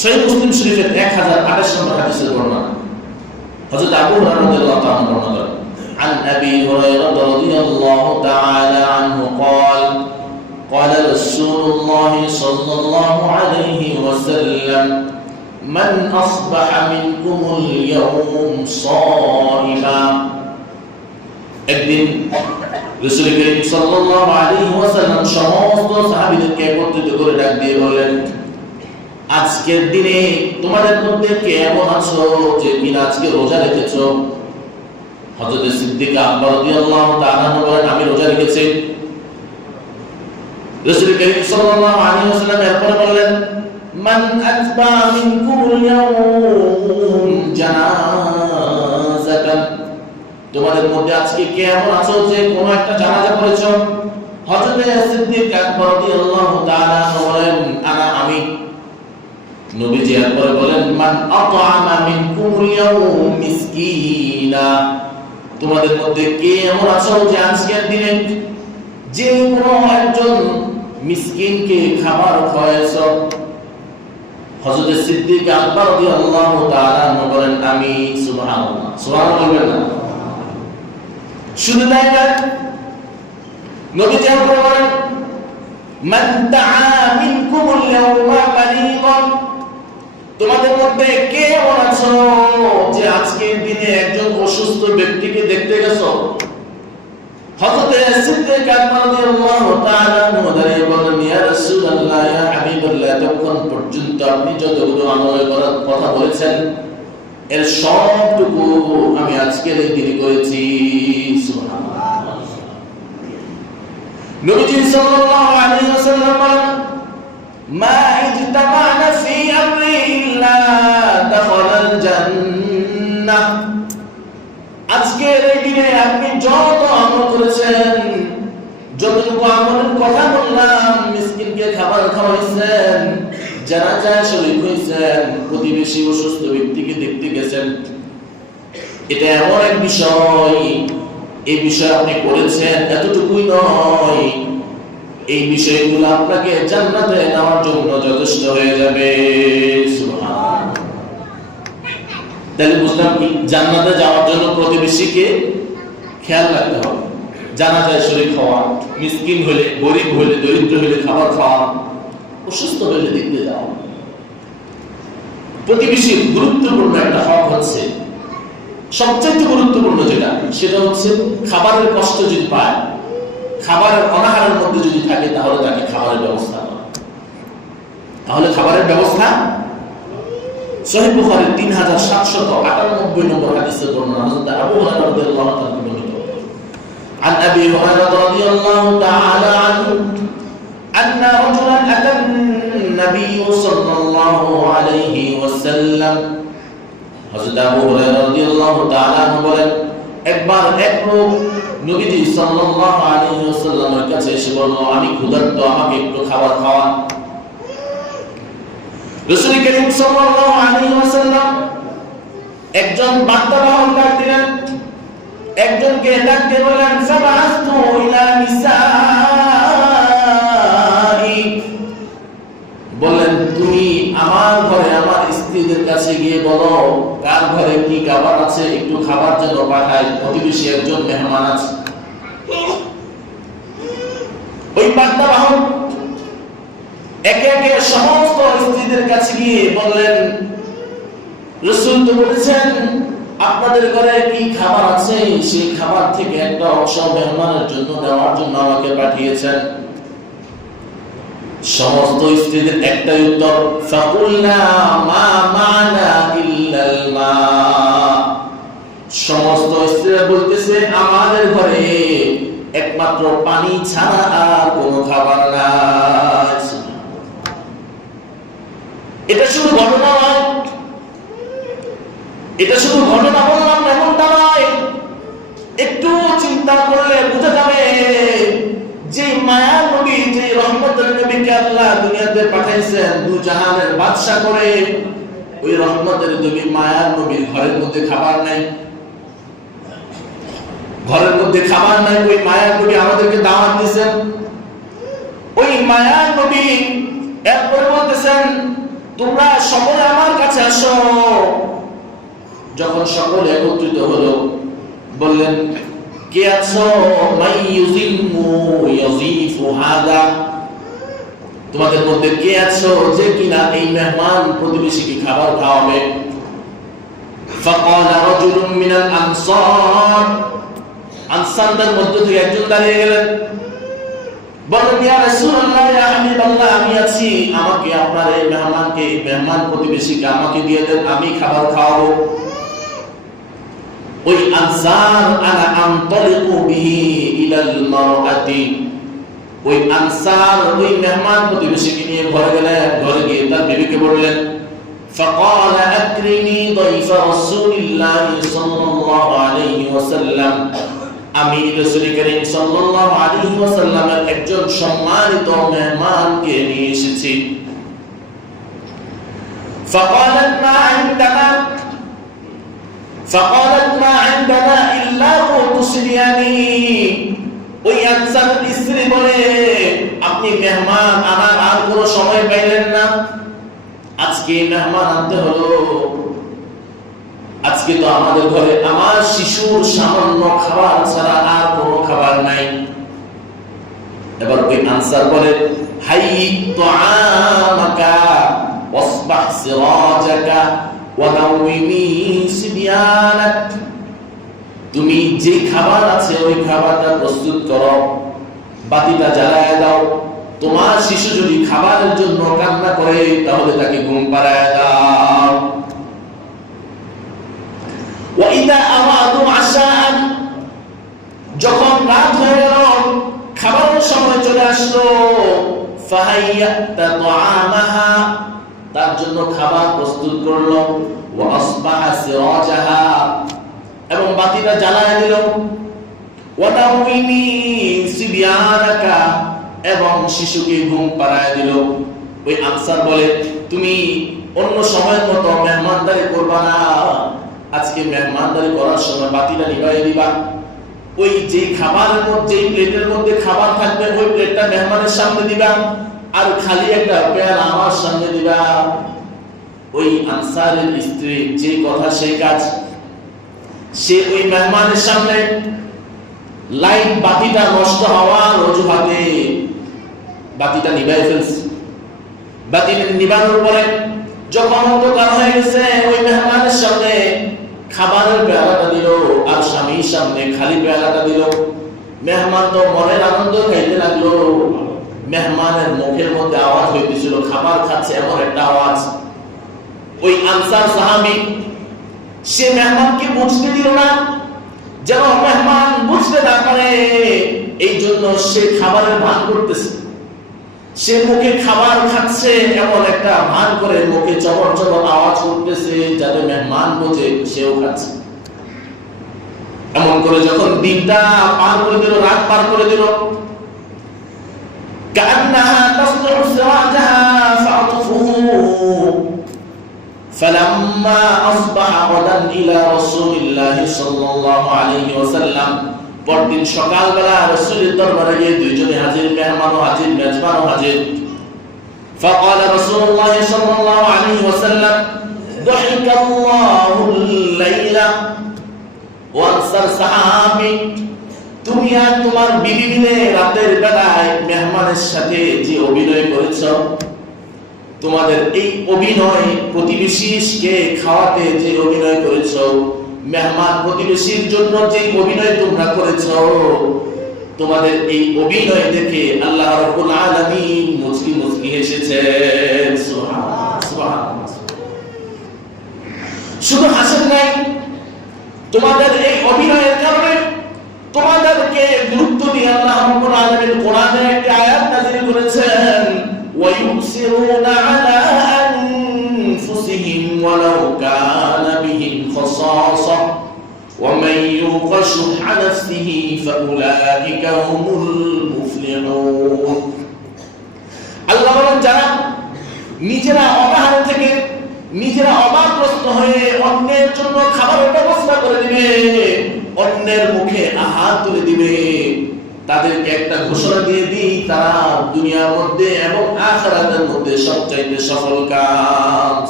সহিহ মুসলিম শরীফের 1028 নম্বর হাদিসের বর্ণনা হযরত আবু হুরায়রা রাদিয়াল্লাহু তাআলা বর্ণনা করেন عن أبي هريرة رضي الله تعالى عنه قال قال رسول الله صلى الله عليه وسلم من أصبح منكم اليوم صائما একদিন রাসূল করিম সাল্লাল্লাহু আলাইহি ওয়াসাল্লাম সমস্ত সাহাবীদেরকে একত্রিত করে ডাক দিয়ে বললেন, আজকের দিনে তোমাদের মধ্যে কে এমন আছো যে কিনা আজকে রোজা রেখেছো? হযরত সিদ্দিক আকবর রাদিয়াল্লাহু তাআলা বলেন, আমি রোজা রেখেছি। রাসূল করিম সাল্লাল্লাহু আলাইহি ওয়াসাল্লাম এরপরে বললেন, মান আতবা মিনকুমুল ইয়াউম জানাজাতান, তোমাদের মধ্যে আজকে কে এমন আছো যে কোন একটা জানাজা পড়েছো? হযরত সিদ্দিক আকবর রাদিয়াল্লাহু তাআলা বলেন, আমি। নবীজি এরপরে বলেন, মান আতআমা মিনকুমুল ইয়াউম মিসকিনা, তোমাদের মধ্যে কে এমন আছো যে আজকের দিনে যে কোনো একজন মিসকিনকে খাবার খাওয়াইছো? হযরত সিদ্দিক আকবর রাদিয়াল্লাহু তাআলা বলেন, আমি। সুবহানাল্লাহ, সুবহানাল্লাহ বলবেন না? শুধু তাই না, নবীজি এরপরে বলেন, মান দাআ মিনকুমুল ইয়াওমা মারিদান, তোমাদের মধ্যে কে এমন আছো যে আজকের দিনে একজন অসুস্থ ব্যক্তিকে দেখতে গেছো? হযরত সিদ্দিক আকবর রাদিয়াল্লাহু তাআলা বলেন, ইয়া রাসূলুল্লাহ, ইয়া হাবিবাল্লাহ, তখন পর্যন্ত আপনি যতগুলো আমল করার কথা বলেছেন এর সবটুকু আমি আজকের এই দিনে করেছি। সুবহানাল্লাহ। নবীজি সাল্লাল্লাহু আলাইহি ওয়াসাল্লাম বলেন, মা ইজতামা'না ফি আমরি ইল্লা দাখালাল জান্নাহ, আজকের এই দিনে আপনি যত আমল করেছেন, যতটুকু আমলের কথা বললাম, মিসকিনকে খাবার খাওয়াইছেন, জানাজায় শরীক হয়েছেন, প্রতিবেশী অসুস্থ ব্যক্তিকে দেখতে গেছেন, এটা এমন এক বিষয়, এই বিষয় আপনি করেছেন এতটুকুই নয়, এই বিষয়গুলো আপনাকে জান্নাতে নেওয়ার জন্য যথেষ্ট হয়ে যাবে। সুবহানাল্লাহ। তাহলে বুঝলাম কি, জান্নাতে যাওয়ার জন্য প্রতিবেশীকে খেয়াল রাখতে হবে, জানাজায় শরীক হওয়া, মিসকিন হলে, গরিব হলে, দরিদ্র হলে খাবার খাওয়া, অসুস্থ হলে দেখতে যাওয়া। প্রতিবেশীর গুরুত্বপূর্ণ একটা হক হচ্ছে, সবচেয়ে গুরুত্বপূর্ণ যেটা, সেটা হচ্ছে খাবারের কষ্ট যদি পায়, খাবারের অনাহারের মধ্যে যদি থাকে, তাহলে তাকে খাবারের ব্যবস্থা করা। তাহলে খাবারের ব্যবস্থা সহিহ বুখারীর 3798 নম্বর হাদিসে বর্ণনা, হযরত আবু হুরায়রা রাদিয়াল্লাহু তাআলা বর্ণিত। عن أبي هريرة رضي الله تعالى عنه أن رجلا أتى النبي صلى الله عليه وسلم, হযরত আবু হুরায়রা রাদিয়াল্লাহু তাআলা বলেন, একবার এক লোক নবীজি সাল্লাল্লাহু আলাইহি ওয়াসাল্লামের কাছে এসে বলল, আমি ক্ষুধার্ত, আমাকে একটু খাবার খাওয়ান। রাসূল করিম সাল্লাল্লাহু আলাইহি ওয়াসাল্লাম একজন বার্তাবাহক ডাক দিলেন, একজনকে ডাক দিয়ে বললেন, ফাবাআসতু ইলা নিসাই, বললেন তুমি আমার ঘরে আমার স্ত্রীদের কাছে গিয়ে বলো কার ঘরে কি খাবার আছে, একটু খাবার যেন পাঠায়, প্রতিবেশী একজন মেহমান আছে। ওই বার্তাবাহক একে একে সমস্ত স্ত্রীদের কাছে গিয়ে বললেন, রাসূল তো বলেছেন আপনাদের ঘরে কি খাবার আছে, সেই খাবার থেকে একটা অংশ মেহমানের জন্য দেওয়ার জন্য আমাকে পাঠিয়েছেন। সমস্ত স্ত্রীদের একটাই উত্তর, ফাকুলনা মা মা'না ইল্লাল মা, সমস্ত স্ত্রীরা বলতেছে আমাদের ঘরে একমাত্র পানি ছাড়া আর কোনো খাবার নাই। এটা শুধু ঘটনা নয়, এটা শুধু ঘটনা বললাম এমনটা নয়, একটু চিন্তা করলে বোঝা যাবে যে মায়ার নবী, যে রহমতের নবীকে আল্লাহ দুনিয়াতে পাঠাইছেন দু জাহানের বাদশা করে, ওই রহমতের নবী মায়ার নবীর ঘরের মধ্যে খাবার নাই, ঘরের মধ্যে খাবার নাই। ওই মায়ার নবী আমাদেরকে দাওয়াত দিয়েছেন, ওই মায়ার নবী এরপরে বলতেছেন তোমরা সকলে আমার কাছে আসো। যখন সকলে একত্রিত হলো, বললেন, কে আছো? মাই ইউজিমু ইয়াজিফু হাদা, তোমাদের মধ্যে কে আছো যে কিনা এই মেহমান প্রতিবেশীকে খাবার খাওয়াবে? ফাকালা রাজুলুম মিনাল আনসার, আনসারদের মধ্যে থেকে একজন দাঁড়িয়ে গেলেন, বললেন, ইয়া রাসূলুল্লাহ, ইয়া হাবিবাল্লাহ, আমি আছি, আমাকে আপনার এই মেহমানকে, মেহমান প্রতিবেশীকে আমাকে দিয়ে দেন, আমি খাবার খাওয়াবো। ওই আনসার, আনা আনতালিকু বিহি ইলাল মারআতি, ওই আনসার ওই মেহমান প্রতিবেশীকে নিয়ে ঘরে গেলেন। ঘরে গিয়ে তার বিবিকে বললেন, فقال أكرمي ضيف رسول الله صلى الله عليه وسلم, আমি রাসূল করিম সাল্লাল্লাহু আলাইহি ওয়াসাল্লামের একজন সম্মানিত মেহমানকে নিয়ে এসেছি। فقالت ما عندنا إلا قوت صبياني, ওই আনসারের স্ত্রী বলে, আপনি মেহমান আনার আর কোনো সময় পাইলেন না, আজকে মেহমান আনতে হলো, আজকে তো আমাদের ঘরে আমার শিশুর সামান্য খাবার ছাড়া আর কোনো খাবার নাই। এবার ওই আনসার বলে, হাইয়ি তুআমাকা ওয়াসবাহ সিরাজাকা ওয়া নাওমি সিবয়ানাক, তুমি যে খাবার আছে ওই খাবারটা প্রস্তুত করো, বাতিটা জ্বালায় দাও, তোমার শিশু যদি খাবারের জন্য কান্না করে তাহলে তাকে ঘুম পাড়ায় দাও। ওয়াইদা আরাদু আশাআন, যখন রাত হয়ে গেল, খাবারের সময় চলে আসলো, ফাহাইয়াতা তুআমাহা, তার জন্য খাবার প্রস্তুত করলো, ওয়া আসবাহা সিরাজাহা, এবং বাতিটা জ্বালায় দিল, ওয়া নাওমি সিবয়ানাকা, এবং শিশুকে ঘুম পাড়ায় দিল। ওই আনসার বলে, তুমি অন্য সময়ের মতো মেহমানদারি করবা না, আজকে মেহমানদারি করার সময় বাতিটা নিভাইয়ে দিবা, ওই যে খাবারের মধ্যে, যে প্লেটের মধ্যে খাবার থাকবে ওই প্লেটটা মেহমানের সামনে দিবা, আর খালি একটা পেয়ালা আমার সামনে দিবা। ওই আনসারের স্ত্রী যে কথা সেই কাজ, সে ওই মেহমানের সামনে লাইট বাতিটা নষ্ট হওয়ার অজুহাতে বাতিটা নিভাই ফেলছে। বাতি নিভানোর পরে যখন অন্ধকার হয়ে গেছে, ওই মেহমানের সামনে খাবারের পেয়ালাটা দিল, আর স্বামীর সামনে খালি পেয়ালাটা দিল। মেহমান তো মনের আনন্দ খাইতে লাগলো, মেহমানের মুখের মধ্যে আওয়াজ হইতেছিল, খাবার খাচ্ছে এমন একটা আওয়াজ। ওই আনসার সাহাবী সে মেহমানকে বুঝতে দিল না, যেন মেহমান বুঝতে না পারে, এই জন্য সে খাবারের ভান করতেছে। সে মুখে খাবার খাচ্ছে এমন একটা ভান করে মুখে চবর চবর আওয়াজ করতেছে, যাতে মেহমান বোঝে সেও খাচ্ছে। এমন করে যখন দিনটা পার করে দিল, রাত পার করে দিল, কান্নাহা তাসলু সিরাজাহা ফাআতফুহু, ফালাম্মা আসবাহা গাদান ইলা রাসূলিল্লাহি সাল্লাল্লাহু আলাইহি ওয়াসাল্লাম, পরদিন সকালবেলা রাসূলের দরবারে গিয়ে দুইজনে হাজির, মেহমানও হাজির, মেজবানও হাজির। فقال رسول الله صلى الله عليه وسلم ضحك الله الليلة, ওয়ানসার সাহাবী, তুমি আর তোমার বিবি মিলে রাতের বেলায় মেহমানের সাথে যে অভিনয় করেছো, তোমাদের এই অভিনয়, প্রতিবেশীকে খাওয়াতে যে অভিনয় করেছো, মেহমান প্রতিবেশীর জন্য যে অভিনয় তোমরা করেছো, তোমাদের এই অভিনয় দেখে আল্লাহ রাব্বুল আলামিন মুচকি মুচকি হেসেছেন। সুবহানাল্লাহ, সুবহানাল্লাহ। শুধু হাসেন নাই, তোমাদের এই অভিনয়ের কারণে তোমাদেরকে গুরুত্ব দিয়ে আল্লাহ রাব্বুল আলামিন কোরআনে একটি আয়াত নাযিল করেছেন, ওয়া ইউসিরুনা আলা আনফুসিহিম ওয়ালাউ কানা বিহিম খাসাসা ومن يوق شح نفسه فأولئك هم المفلحون। আল্লাহ বলেন, যারা নিজেরা অনাহার থেকে, নিজেরা অভাবগ্রস্ত হয়ে অন্যের জন্য খাবারের ব্যবস্থা করে দিবে, অন্যের মুখে আহার তুলে দিবে, তাদেরকে একটা ঘোষণা দিয়ে দিই, তারা দুনিয়ার মধ্যে এবং আখিরাতের মধ্যে সবচাইতে সফল কাজ।